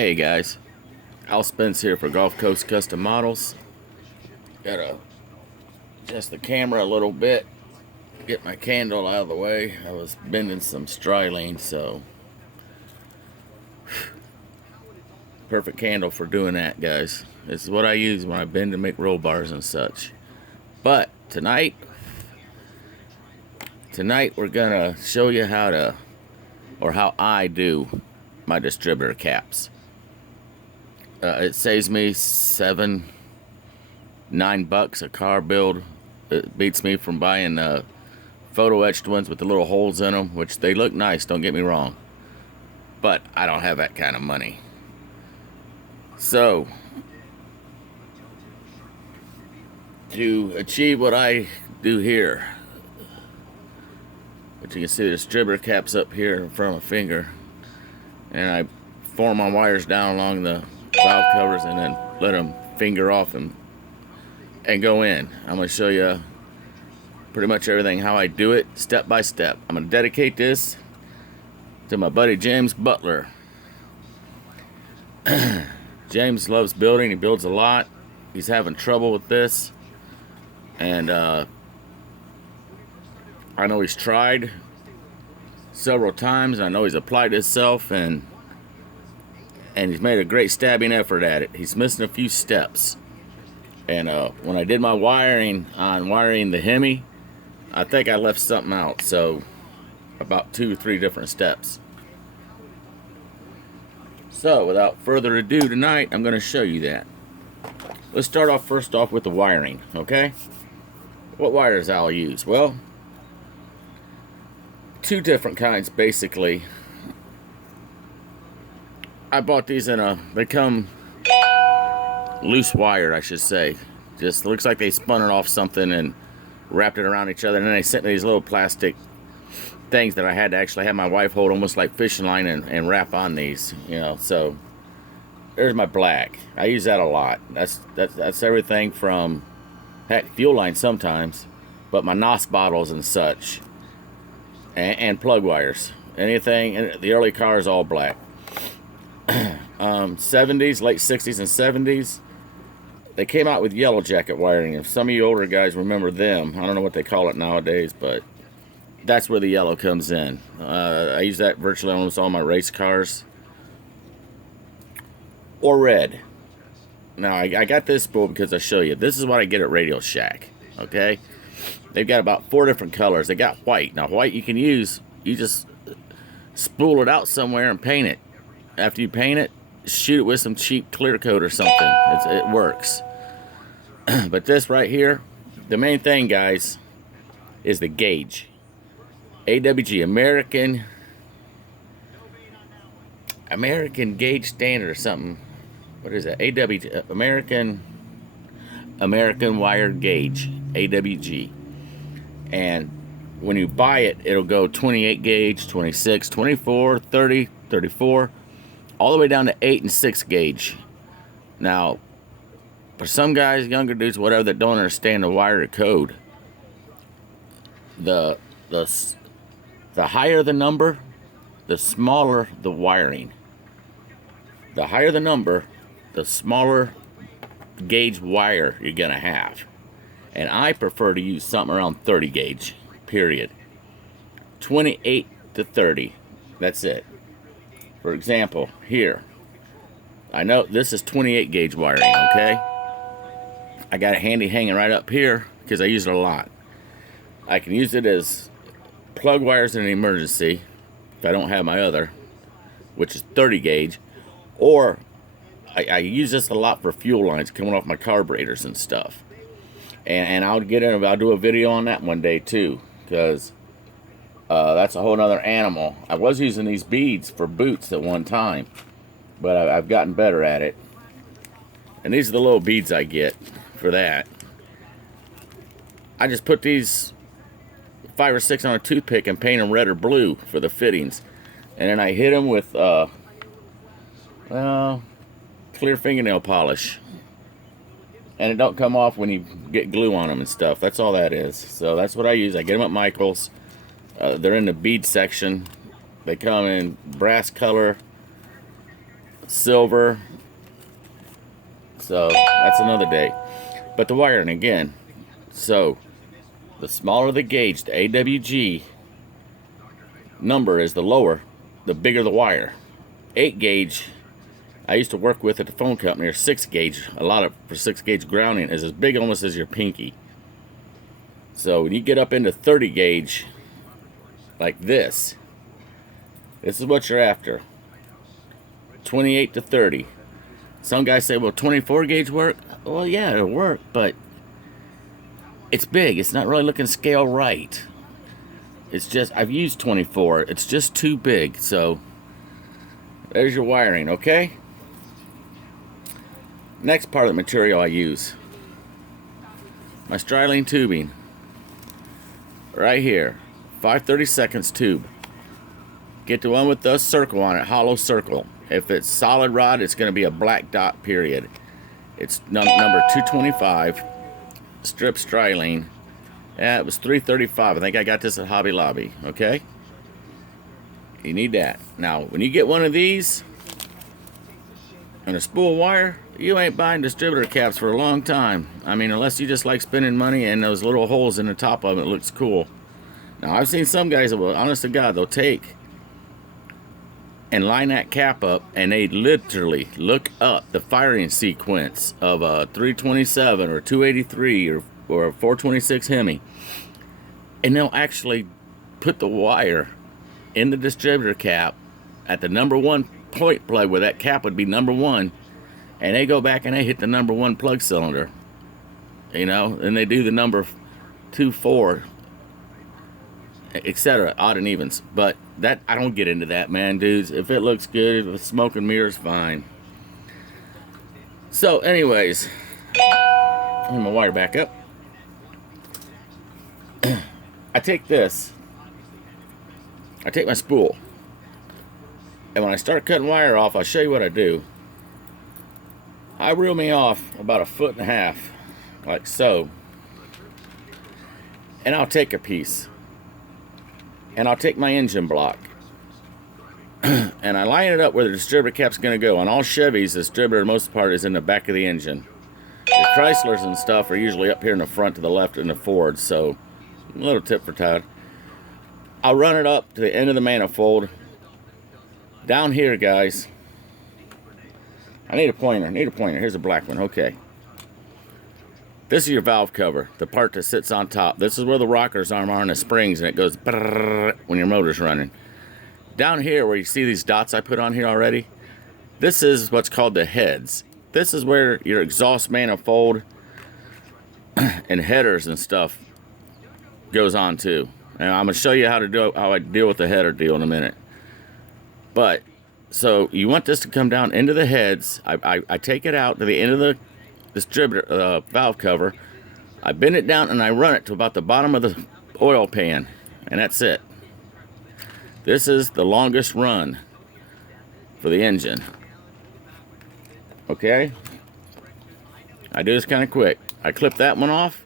Hey guys, Al Spence here for Gulf Coast Custom Models. Gotta adjust the camera a little bit, get my candle out of the way. I was bending some styrene, so perfect candle for doing that, guys. This is what I use when I bend to make roll bars and such. But tonight we're gonna show you how I do my distributor caps. It saves me $7-9 a car build. It beats me from buying photo etched ones with the little holes in them, which they look nice, don't get me wrong, but I don't have that kind of money. So to achieve what I do here, but you can see the distributor caps up here in front of my finger, and I form my wires down along the valve covers and then let them finger off and go in. I'm going to show you pretty much everything, how I do it step by step. I'm going to dedicate this to my buddy James Butler. James loves building. He builds a lot. He's having trouble with this, and I know he's tried several times. I know he's applied himself, and he's made a great stabbing effort at it. He's missing a few steps. And when I did my wiring the Hemi, I think I left something out. So about 2 or 3 different steps. So without further ado, tonight I'm going to show you that. Let's start off first off with the wiring, okay? What wires I'll use? Well, 2 different kinds basically. I bought these they come loose wired, I should say. Just looks like they spun it off something and wrapped it around each other, and then they sent me these little plastic things that I had to actually have my wife hold almost like fishing line and wrap on these, you know. So there's my black. I use that a lot. That's everything from, heck, fuel line sometimes, but my NOS bottles and such, and plug wires. Anything in the early cars, all black. 70s, late 60s and 70s, they came out with yellow jacket wiring. If some of you older guys remember them, I don't know what they call it nowadays, but that's where the yellow comes in. I use that virtually almost all my race cars. Or red. Now I got this spool because I show you. This is what I get at Radio Shack. Okay, they've got about 4 different colors. They got white. Now white you can use. You just spool it out somewhere and paint it. After you paint it, shoot it with some cheap clear coat or something. It works. But this right here, the main thing, guys, is the gauge. AWG, American Gauge Standard or something. What is that? AWG, American Wired Gauge, AWG. And when you buy it, it'll go 28 gauge, 26, 24, 30, 34, all the way down to 8 and 6 gauge. Now, for some guys, younger dudes, whatever, that don't understand the wire code, the higher the number, the smaller the wiring. The higher the number, the smaller gauge wire you're gonna have. And I prefer to use something around 30 gauge, period. 28 to 30, that's it. For example, here, I know this is 28 gauge wiring, okay? I got it handy hanging right up here because I use it a lot. I can use it as plug wires in an emergency if I don't have my other, which is 30 gauge, or I use this a lot for fuel lines coming off my carburetors and stuff. And I'll do a video on that one day too, because that's a whole nother animal. I was using these beads for boots at one time, but I've gotten better at it. And these are the little beads I get for that. I just put these 5 or 6 on a toothpick and paint them red or blue for the fittings. And then I hit them with clear fingernail polish. And it don't come off when you get glue on them and stuff. That's all that is. So that's what I use. I get them at Michael's. They're in the bead section. They come in brass color, silver. So that's another day. But the wiring again. So the smaller the gauge, the AWG number is the lower, the bigger the wire. 8 gauge I used to work with at the phone company, or 6 gauge, a lot of for 6 gauge grounding is as big almost as your pinky. So when you get up into 30 gauge like this is what you're after. 28 to 30. Some guys say, well, 24 gauge work? Well, yeah, it'll work, but it's big. It's not really looking scale right. It's just, I've used 24. It's just too big. So there's your wiring, okay? Next part of the material I use. My styrene tubing. Right here. 5/32 tube. Get the one with the circle on it, hollow circle. If it's solid rod, it's going to be a black dot, period. It's number 225. Strip styrene. Yeah, it was $3.35. I think I got this at Hobby Lobby. Okay? You need that. Now, when you get one of these and a spool wire, you ain't buying distributor caps for a long time. I mean, unless you just like spending money and those little holes in the top of it looks cool. Now, I've seen some guys that will, honest to God, they'll take and line that cap up, and they literally look up the firing sequence of a 327 or 283 or a 426 Hemi, and they'll actually put the wire in the distributor cap at the number 1 point plug where that cap would be number 1, and they go back and they hit the number 1 plug cylinder, you know, and they do the number 2, 4, etc., odd and evens. But that, I don't get into that, man, dudes. If it looks good, if it's smoke and mirrors, fine. So anyways, I'm gonna wire back up. I take this, I take my spool, and when I start cutting wire off, I'll show you what I do. I reel me off about 1.5 feet, like so, and I'll take a piece, and I'll take my engine block, and I line it up where the distributor cap's going to go. On all Chevys, the distributor, most part, is in the back of the engine. The Chryslers and stuff are usually up here in the front to the left in the Ford, so a little tip for Todd. I'll run it up to the end of the manifold. Down here, guys, I need a pointer. Here's a black one. Okay. This is your valve cover, the part that sits on top. This is where the rockers arm are and the springs, and it goes when your motor's running. Down here, where you see these dots I put on here already, this is what's called the heads. This is where your exhaust manifold and headers and stuff goes on to. And I'm gonna show you how I deal with the header deal in a minute. But so you want this to come down into the heads. I take it out to the end of the distributor valve cover. I bend it down and I run it to about the bottom of the oil pan, and that's it. This is the longest run for the engine. Okay? I do this kind of quick. I clip that one off,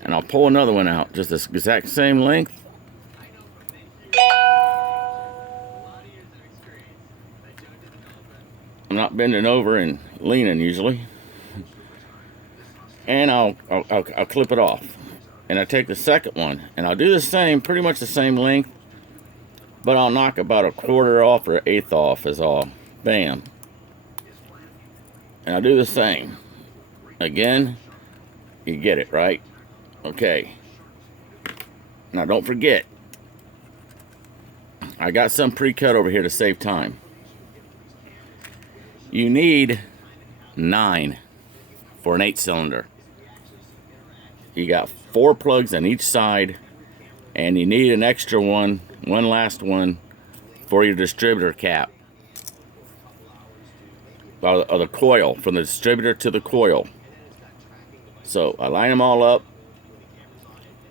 and I'll pull another one out, just the exact same length. I'm not bending over and leaning usually. And I'll clip it off. And I take the second one, and I'll do the same, pretty much the same length, but I'll knock about 1/4 off or 1/8 off is all. Bam. And I'll do the same. Again, you get it, right? Okay. Now don't forget, I got some pre-cut over here to save time. You need 9 for an 8-cylinder. You got 4 plugs on each side, and you need an extra one last one for your distributor cap. Or the coil, from the distributor to the coil. So I line them all up,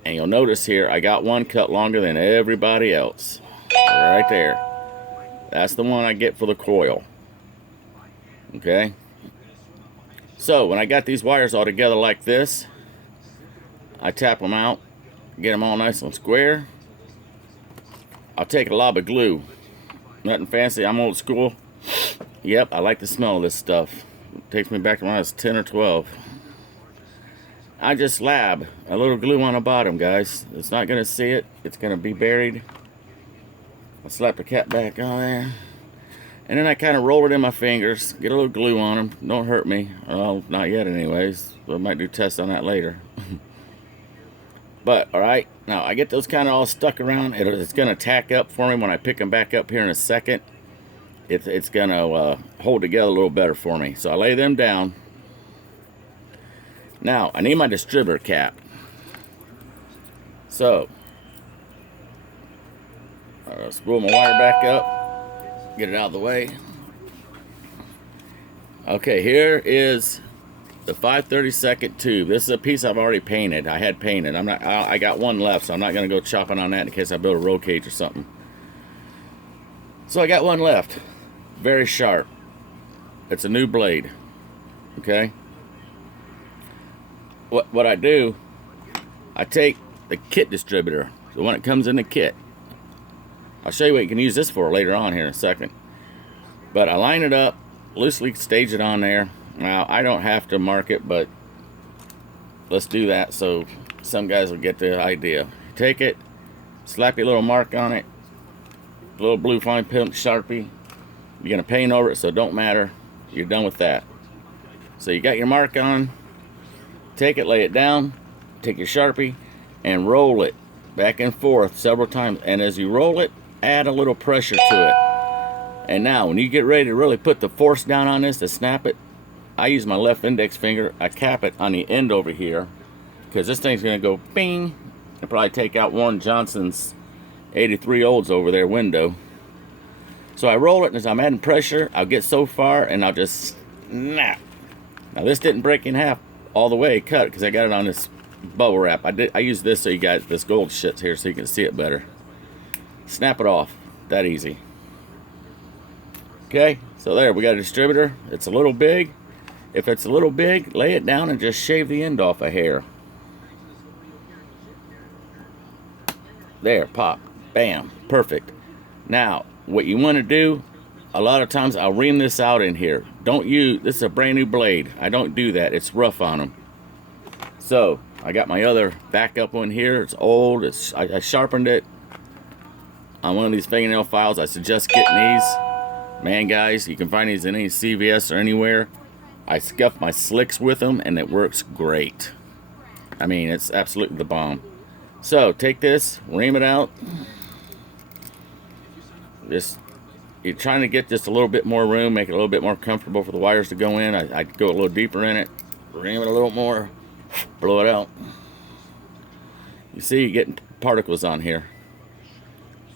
and you'll notice here I got one cut longer than everybody else. Right there. That's the one I get for the coil. Okay? So when I got these wires all together like this, I tap them out, get them all nice and square. I'll take a lob of glue. Nothing fancy, I'm old school. Yep, I like the smell of this stuff. It takes me back to when I was 10 or 12. I just slab a little glue on the bottom, guys. It's not going to see it. It's going to be buried. I slap the cap back on there. And then I kind of roll it in my fingers. Get a little glue on them. Don't hurt me. Well, not yet anyways. We might do tests on that later. But, alright. Now, I get those kind of all stuck around. It's going to tack up for me when I pick them back up here in a second. It's going to hold together a little better for me. So I lay them down. Now, I need my distributor cap. So, spool my wire back up. Get it out of the way. Okay, here is the 5/32 tube. This is a piece I've already painted. I had painted. I got one left, so I'm not going to go chopping on that in case I build a roll cage or something. So I got one left. Very sharp. It's a new blade. Okay. What I do, I take the kit distributor, the one that comes in the kit. I'll show you what you can use this for later on here in a second. But I line it up, loosely stage it on there. Now, I don't have to mark it, but let's do that so some guys will get the idea. Take it, slap your little mark on it, a little blue fine tip Sharpie. You're going to paint over it, so it don't matter. You're done with that. So you got your mark on. Take it, lay it down, take your Sharpie, and roll it back and forth several times. And as you roll it, add a little pressure to it. And now, when you get ready to really put the force down on this to snap it, I use my left index finger. I cap it on the end over here, because this thing's going to go bing, and probably take out Warren Johnson's 83 olds over their window. So I roll it, and as I'm adding pressure, I'll get so far, and I'll just snap. Now, this didn't break in half all the way cut, because I got it on this bubble wrap. I use this so you guys, this gold shit's here so you can see it better. Snap it off. That easy. Okay, so there, we got a distributor. It's a little big. If it's a little big, lay it down and just shave the end off a hair. There, pop. Bam. Perfect. Now, what you want to do, a lot of times I'll ream this out in here. Don't use, this is a brand new blade. I don't do that. It's rough on them. So, I got my other backup one here. It's old. I sharpened it on one of these fingernail files. I suggest getting these. Man, guys, you can find these in any CVS or anywhere. I scuff my slicks with them, and it works great. I mean, it's absolutely the bomb. So, take this, ream it out. You're trying to get just a little bit more room, make it a little bit more comfortable for the wires to go in. I go a little deeper in it, ream it a little more, blow it out. You see, you're getting particles on here.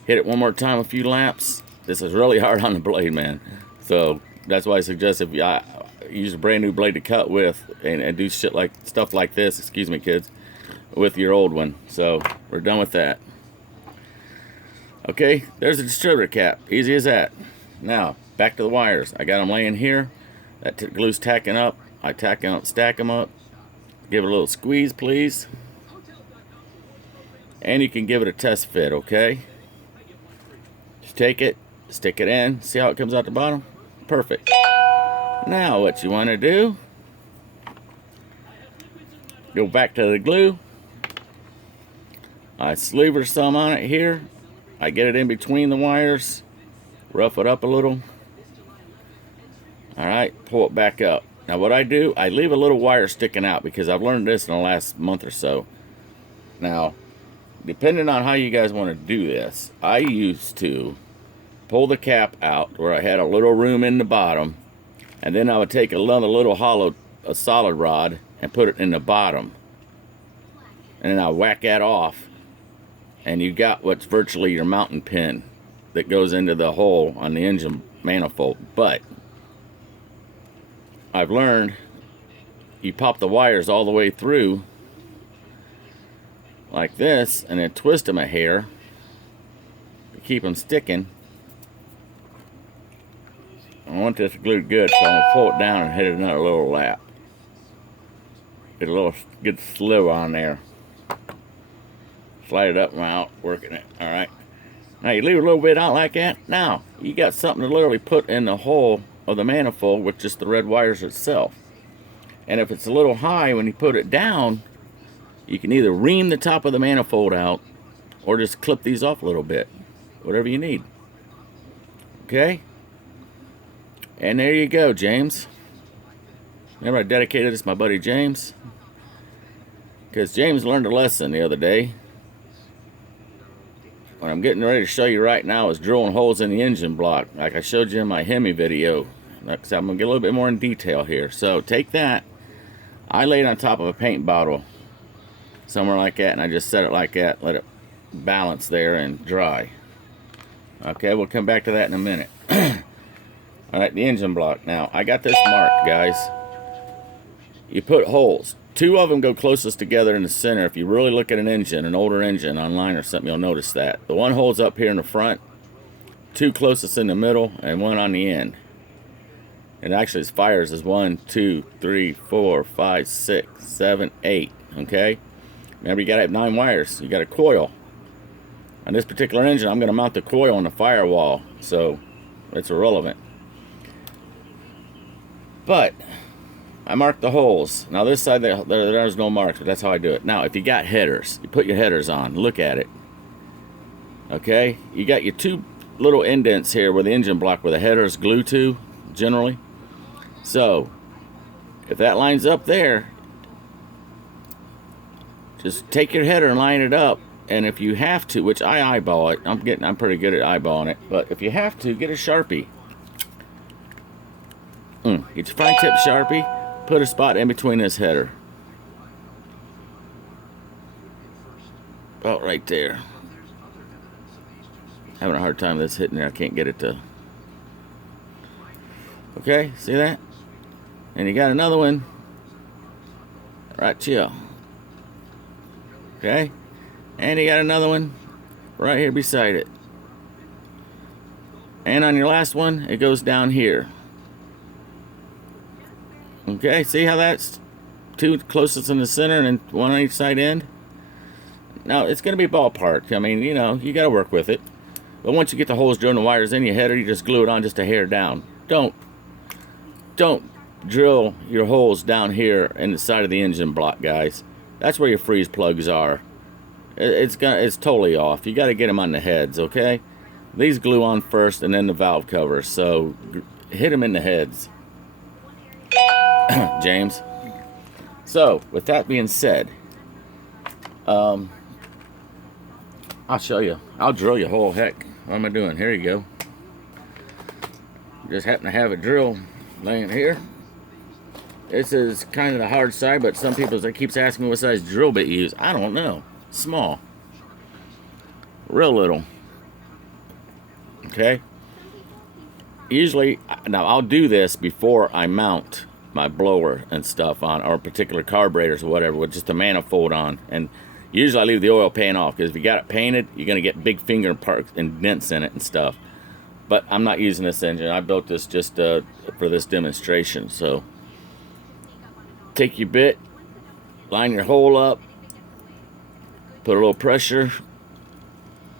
Hit it one more time, a few laps. This is really hard on the blade, man. So that's why I suggest if you use a brand new blade to cut with and do stuff like this, excuse me, kids, with your old one. So we're done with that. Okay, there's the distributor cap. Easy as that. Now, back to the wires. I got them laying here. That glue's tacking up. I tack them up, stack them up. Give it a little squeeze, please. And you can give it a test fit, okay? Just take it, stick it in. See how it comes out the bottom? Perfect. Now, what you want to do, go back to the glue. I sleever some on it here. I get it in between the wires, rough it up a little. Alright, pull it back up. Now what I do, I leave a little wire sticking out because I've learned this in the last month or so. Now, depending on how you guys want to do this, I used to pull the cap out where I had a little room in the bottom, and then I would take another little hollow, a solid rod, and put it in the bottom. And then I whack that off. And you got what's virtually your mounting pin that goes into the hole on the engine manifold. But I've learned you pop the wires all the way through like this and then twist them a hair to keep them sticking. I want this glued good, so I'm going to pull it down and hit it another little lap. Get a little good sliver on there. Slide it up and out, working it. Alright. Now you leave a little bit out like that. Now, you got something to literally put in the hole of the manifold with just the red wires itself. And if it's a little high when you put it down, you can either ream the top of the manifold out or just clip these off a little bit, whatever you need. Okay? And there you go, James. Remember, I dedicated this to my buddy James, because James learned a lesson the other day. What I'm getting ready to show you right now is drilling holes in the engine block, like I showed you in my Hemi video. Next, I'm going to get a little bit more in detail here. So take that. I laid it on top of a paint bottle, somewhere like that, and I just set it like that, let it balance there and dry. Okay, we'll come back to that in a minute. Alright, the engine block. Now, I got this marked, guys. You put holes. 2 of them go closest together in the center. If you really look at an engine, an older engine online or something, you'll notice that. The one hole's up here in the front, 2 closest in the middle, and 1 on the end. And actually, as fires is 1, 2, 3, 4, 5, 6, 7, 8. Okay? Remember, you gotta have 9 wires. You got a coil. On this particular engine, I'm gonna mount the coil on the firewall, so it's irrelevant. But I marked the holes. Now this side there's no marks, but that's how I do it. Now if you got headers, you put your headers on. Look at it. Okay, you got your 2 little indents here where the engine block, where the header is glued to, generally. So if that lines up there, just take your header and line it up. And if you have to, which I eyeball it, I'm pretty good at eyeballing it. But if you have to, get a Sharpie. Get your fine tip Sharpie. Put a spot in between this header. About right there. Having a hard time with this hitting there. I can't get it to. Okay, see that? And you got another one right here. Okay? And you got another one right here beside it. And on your last one, it goes down here. Okay, see how that's 2 closest in the center and 1 on each side end? Now, it's going to be ballpark. I mean, you know, you got to work with it. But once you get the holes drilled and the wires in your header, you just glue it on just a hair down. Don't drill your holes down here in the side of the engine block, guys. That's where your freeze plugs are. It's totally off. You got to get them on the heads, okay? These glue on first and then the valve covers. So hit them in the heads. James. So, with that being said, I'll show you. I'll drill you a hole. Heck, what am I doing? Here you go. Just happen to have a drill laying here. This is kind of the hard side, but some people keeps asking me what size drill bit you use. I don't know. Small. Real little. Okay? Usually, now I'll do this before I mount my blower and stuff on, or particular carburetors or whatever, with just a manifold on. And usually I leave the oil pan off, because if you got it painted, you're going to get big finger parts and dents in it and stuff. But I'm not using this engine. I built this just for this demonstration. So take your bit, line your hole up, put a little pressure,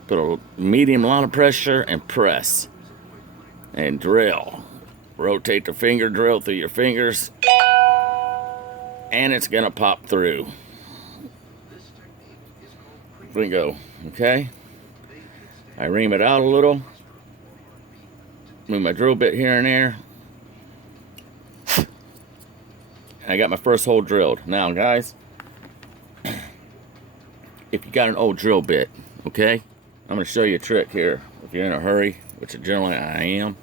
put a medium amount of pressure, and press and drill. Rotate the finger drill through your fingers, and it's gonna pop through. There we go. Okay, I ream it out a little, move my drill bit here and there. I got my first hole drilled. Now, guys, if you got an old drill bit, okay, I'm gonna show you a trick here. If you're in a hurry, which generally I am.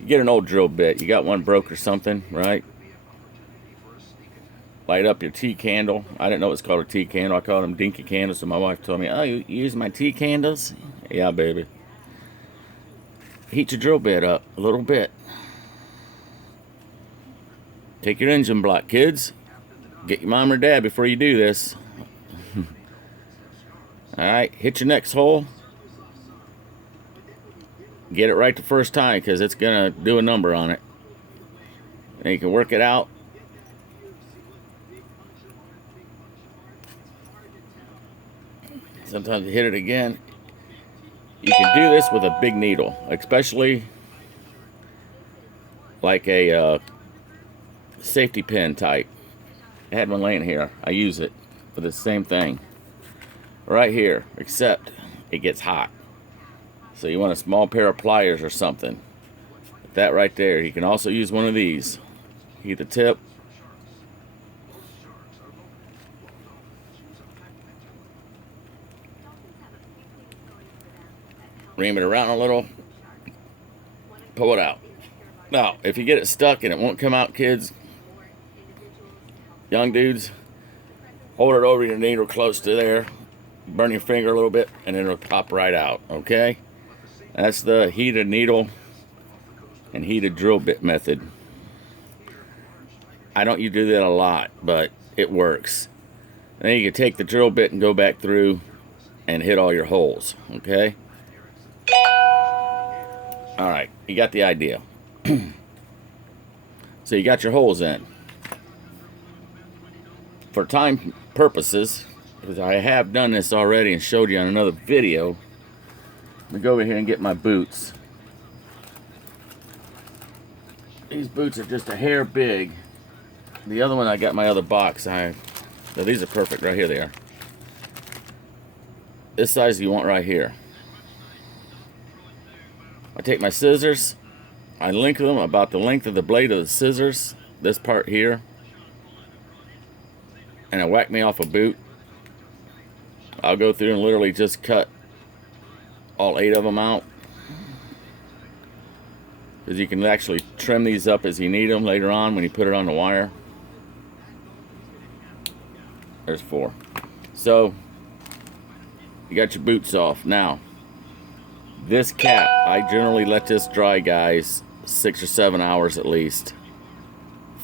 You get an old drill bit, you got one broke or something, right? Light up your tea candle. I didn't know it was called a tea candle. I called them dinky candles, so my wife told me, oh, you use my tea candles? Yeah, baby. Heat your drill bit up a little bit. Take your engine block, kids. Get your mom or dad before you do this. Alright, hit your next hole. Get it right the first time, because it's going to do a number on it. And you can work it out. Sometimes you hit it again. You can do this with a big needle, especially like a safety pin type. I had one laying here. I use it for the same thing. Right here, except it gets hot. So you want a small pair of pliers or something. That right there. You can also use one of these. Heat the tip. Ream it around a little. Pull it out. Now, if you get it stuck and it won't come out, kids, young dudes, hold it over your needle close to there. Burn your finger a little bit and it'll pop right out, okay? That's the heated needle and heated drill bit method. I don't do that a lot, but it works. And then you can take the drill bit and go back through and hit all your holes, okay? Alright, you got the idea. So you got your holes in. For time purposes, because I have done this already and showed you on another video, let me go over here and get my boots. These boots are just a hair big. The other one, I got my other box. So these are perfect. Right here they are. This size you want right here. I take my scissors. I link them about the length of the blade of the scissors. This part here. And I whack me off a boot. I'll go through and literally just cut all 8 of them out. Because you can actually trim these up as you need them later on when you put it on the wire. There's 4. So, you got your boots off. Now, this cap, I generally let this dry, guys, 6 or 7 hours at least.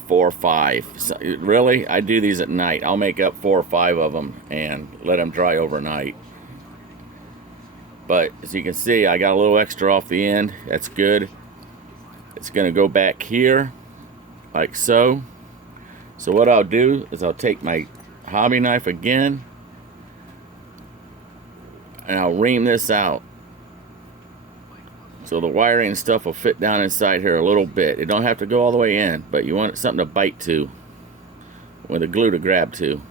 4 or 5. So, really, I do these at night. I'll make up 4 or 5 of them and let them dry overnight. But as you can see, I got a little extra off the end. That's good. It's going to go back here like so. So what I'll do is I'll take my hobby knife again and I'll ream this out. So the wiring and stuff will fit down inside here a little bit. It don't have to go all the way in, but you want something to bite to, with a glue to grab to.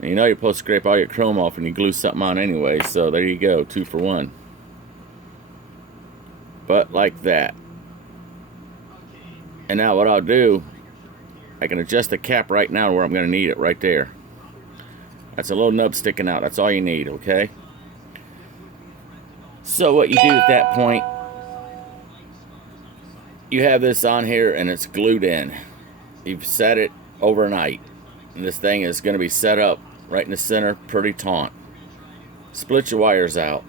And you know you're supposed to scrape all your chrome off and you glue something on anyway, so there you go, 2 for 1. But like that. And now what I'll do, I can adjust the cap right now where I'm going to need it, right there. That's a little nub sticking out. That's all you need, okay? So what you do at that point, you have this on here and it's glued in. You've set it overnight. And this thing is going to be set up right in the center, pretty taut. Split your wires out.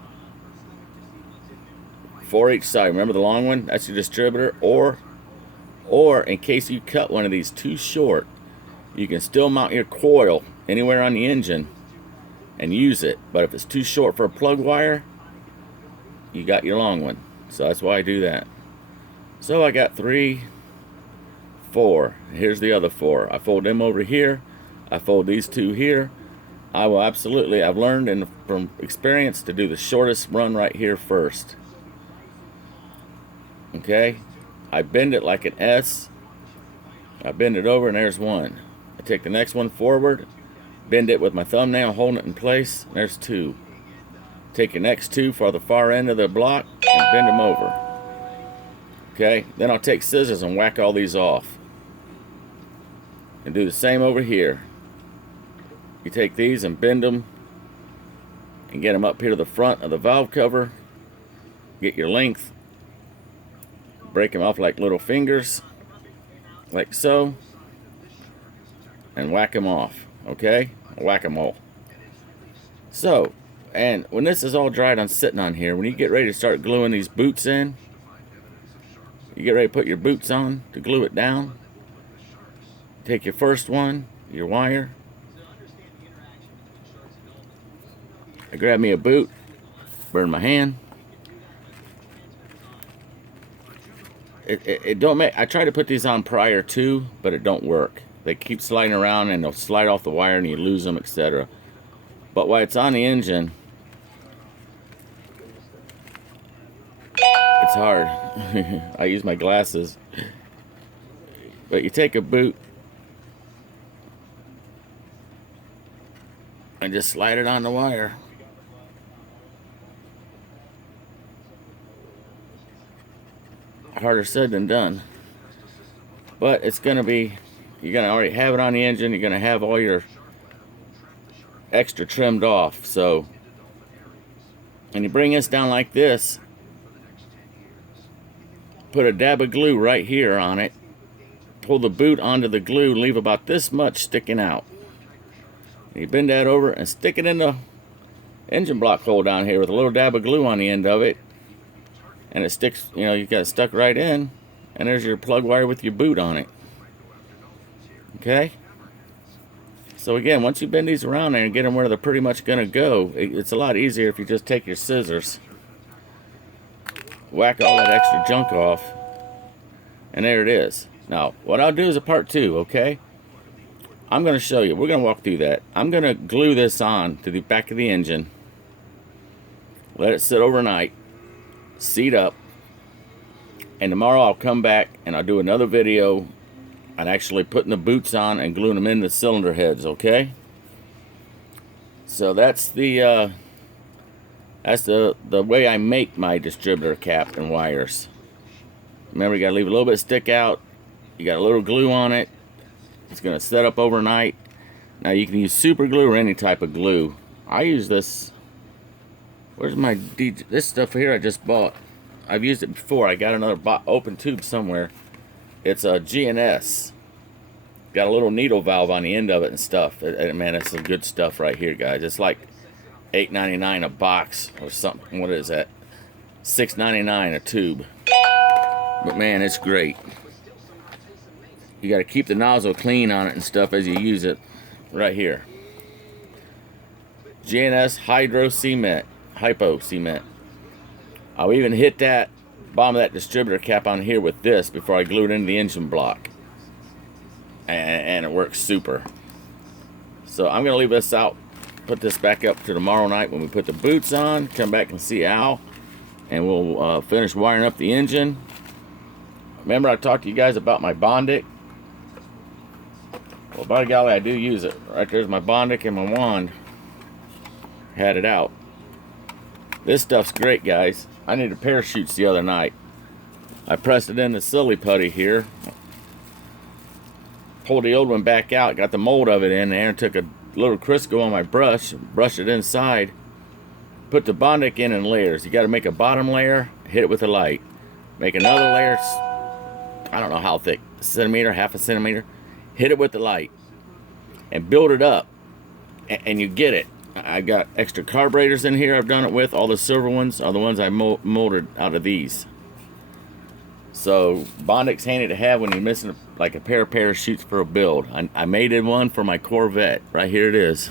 4 each side. Remember the long one? That's your distributor. Or in case you cut one of these too short, you can still mount your coil anywhere on the engine and use it. But if it's too short for a plug wire, you got your long one. So that's why I do that. So I got 3, 4. Here's the other 4. I fold them over here. I fold these 2 here. I will absolutely, I've learned from experience to do the shortest run right here first. Okay, I bend it like an S. I bend it over and there's 1. I take the next one forward, bend it with my thumbnail, holding it in place. There's 2. Take your next 2 for the far end of the block and bend them over. Okay, then I'll take scissors and whack all these off. And do the same over here. You take these and bend them and get them up here to the front of the valve cover. Get your length. Break them off like little fingers, like so, and whack them off, okay? Whack them all. So, and when this is all dried on sitting on here, when you get ready to start gluing these boots in, you get ready to put your boots on to glue it down. Take your first one, your wire. I grab me a boot, burn my hand. It don't make. I try to put these on prior to, but it don't work. They keep sliding around and they'll slide off the wire and you lose them, etc. But while it's on the engine, it's hard. I use my glasses. But you take a boot and just slide it on the wire. Harder said than done. But it's going to be, you're going to already have it on the engine. You're going to have all your extra trimmed off. So, and you bring this down like this, put a dab of glue right here on it, pull the boot onto the glue, leave about this much sticking out. You bend that over and stick it in the engine block hole down here with a little dab of glue on the end of it, and it sticks, you know, you got it stuck right in, and there's your plug wire with your boot on it. Okay? So again, once you bend these around there and get them where they're pretty much going to go, it's a lot easier if you just take your scissors, whack all that extra junk off, and there it is. Now, what I'll do is a part 2, okay? I'm going to show you. We're going to walk through that. I'm going to glue this on to the back of the engine. Let it sit overnight. Seat up. And tomorrow I'll come back and I'll do another video on actually putting the boots on and gluing them in the cylinder heads, okay? So that's the way I make my distributor cap and wires. Remember, you got to leave a little bit stick out. You got a little glue on it. It's going to set up overnight. Now you can use super glue or any type of glue. I use this. Where's my this stuff here I just bought? I've used it before. I got another open tube somewhere. It's a GNS. Got a little needle valve on the end of it and stuff. Man, that's some good stuff right here, guys. It's like $8.99 a box or something. What is that? $6.99 a tube. But man, it's great. You got to keep the nozzle clean on it and stuff as you use it. Right here. GNS Hydro Cement. Hypo Cement. I'll even hit that bottom of that distributor cap on here with this before I glue it into the engine block. And it works super. So I'm going to leave this out. Put this back up to tomorrow night when we put the boots on. Come back and see Al. And we'll finish wiring up the engine. Remember I talked to you guys about my Bondic? Well, by golly, I do use it. Right there's my Bondic and my wand. Had it out. This stuff's great, guys. I needed parachutes the other night. I pressed it in the silly putty here. Pulled the old one back out. Got the mold of it in there. And took a little Crisco on my brush. Brushed it inside. Put the Bondic in layers. You got to make a bottom layer. Hit it with a light. Make another layer. I don't know how thick. A centimeter, half a centimeter. Hit it with the light and build it up, and you get it. I got extra carburetors in here I've done it with. All the silver ones are the ones I molded out of these. So Bondic's handy to have when you're missing like a pair of parachutes for a build. I made one for my Corvette. Right here it is.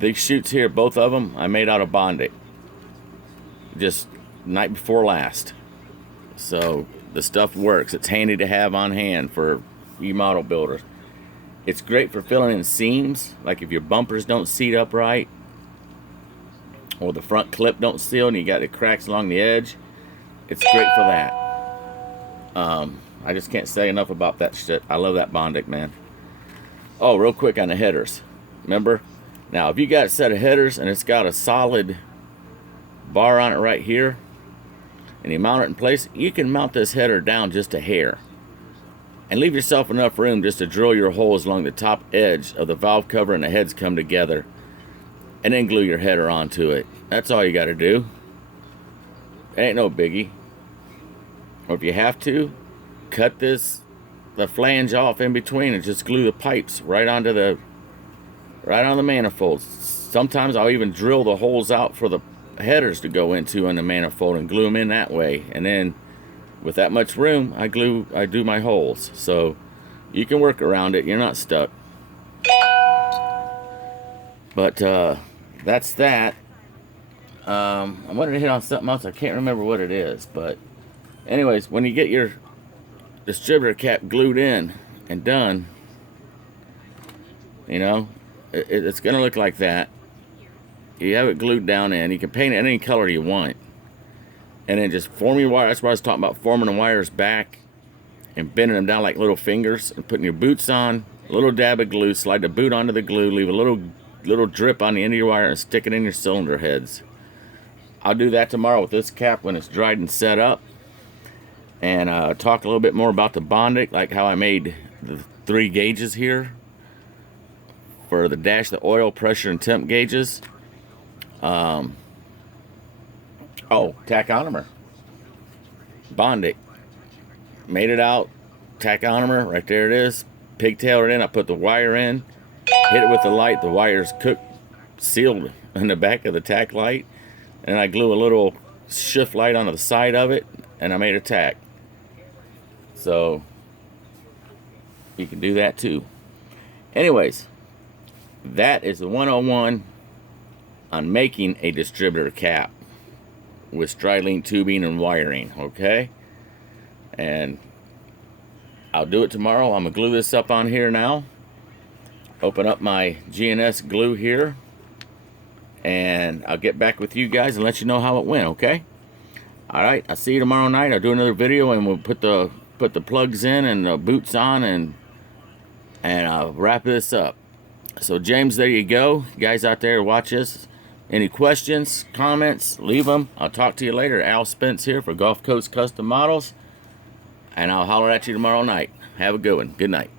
These chutes here, both of them, I made out of Bondic. Just night before last. So the stuff works. It's handy to have on hand for you model builders. It's great for filling in seams, like if your bumpers don't seat up right, or the front clip don't seal and you got the cracks along the edge. It's great for that. I just can't say enough about that shit. I love that Bondic, man. Oh, real quick on the headers. Remember? Now, if you got a set of headers and it's got a solid bar on it right here, and you mount it in place, you can mount this header down just a hair. And leave yourself enough room just to drill your holes along the top edge of the valve cover and the heads come together. And then glue your header onto it. That's all you got to do. It ain't no biggie. Or if you have to, cut the flange off in between and just glue the pipes right on the manifolds. Sometimes I'll even drill the holes out for the headers to go into on the manifold and glue them in that way. And then with that much room, I do my holes. So you can work around it. You're not stuck. But that's that. I wanted to hit on something else. I can't remember what it is. But anyways, when you get your distributor cap glued in and done, you know, it's going to look like that. You have it glued down in. You can paint it any color you want. and then just form your wire. That's what I was talking about, forming the wires back and bending them down like little fingers and putting your boots on, a little dab of glue, slide the boot onto the glue, leave a little drip on the end of your wire and stick it in your cylinder heads. I'll do that tomorrow with this cap when it's dried and set up, and talk a little bit more about the bonding, like how I made the 3 gauges here for the dash, the oil, pressure, and temp gauges. Oh, tachometer. Bonding. Made it out. Tachometer, right there it is. Pigtailed it in. I put the wire in. Hit it with the light. The wire's cooked, sealed in the back of the tack light. And I glue a little shift light onto the side of it, and I made a tack. So you can do that too. Anyways, that is the 101 on making a distributor cap with styrene tubing and wiring, okay? And I'll do it tomorrow. I'm gonna glue this up on here now. Open up my GNS glue here, and I'll get back with you guys and let you know how it went, okay? Alright, I'll see you tomorrow night. I'll do another video, and we'll put the plugs in and the boots on, and I'll wrap this up. So James, there you go. You guys out there watch this. Any questions, comments, leave them. I'll talk to you later. Al Spence here for Gulf Coast Custom Models, and I'll holler at you tomorrow night. Have a good one. Good night.